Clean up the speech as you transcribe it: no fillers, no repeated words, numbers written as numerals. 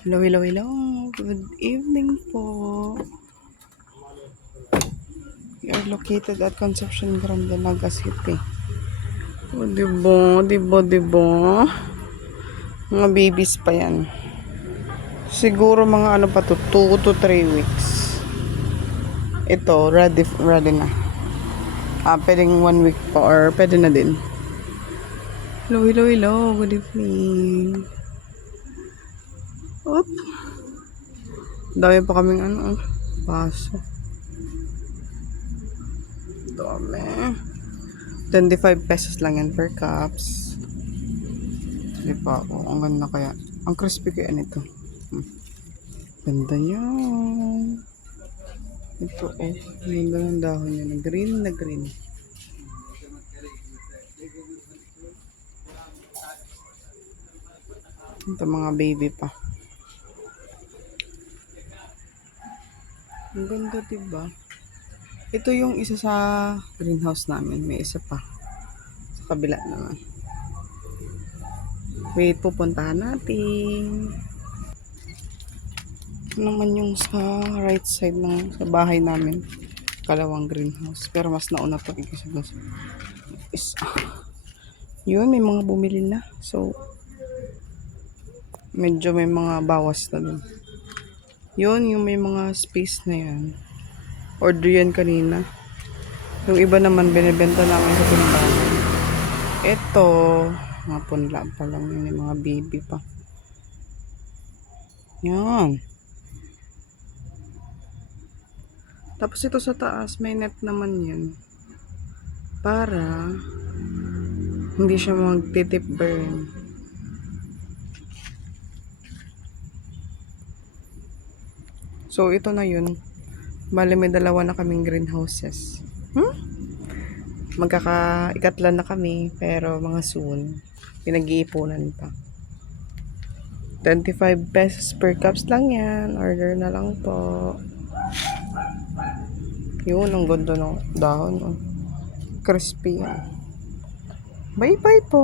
Hello, hello, hello. Good evening po. We are located at Concepcion Grande, Naga City. O, diba? Mga babies pa yan. Siguro mga ano pa to, 2 to 3 weeks. Ito, ready na. Pwedeng 1 week pa or pwede na din. Hello, hello, hello. Good evening. Oop. Dami pa kaming paso. Dami. 25 pesos lang yan per cups. Di pa ako. Ang ganda kaya. Ang crispy kaya nito. Ganda niya. Ito ganda ng dahon niya. Na green. Ito mga baby pa. Ang ganda diba? Ito yung isa sa greenhouse namin. May isa pa. Sa kabila naman. Wait, pupuntahan natin. Ito naman yung sa right side ng sa bahay namin. Kalawang greenhouse. Pero mas nauna to kasi yun, may mga bumili na. So, medyo may mga bawas na dun. Yun, yung may mga space na yan. Order yan kanina. Yung iba naman, binibenta namin sa tindahan. Ito, mga punla pa lang yun, yung mga baby pa. Yan. Tapos ito sa taas, may net naman yan. Para hindi siya magtitip burn. So, ito na yun. Bale, may dalawa na kaming greenhouses. Ikatlan na kami, pero mga soon. Pinag-iipunan pa. 25 pesos per cups lang yan. Order na lang po. Yun, ang ganda ng dahon. Crispy yan. Bye-bye po.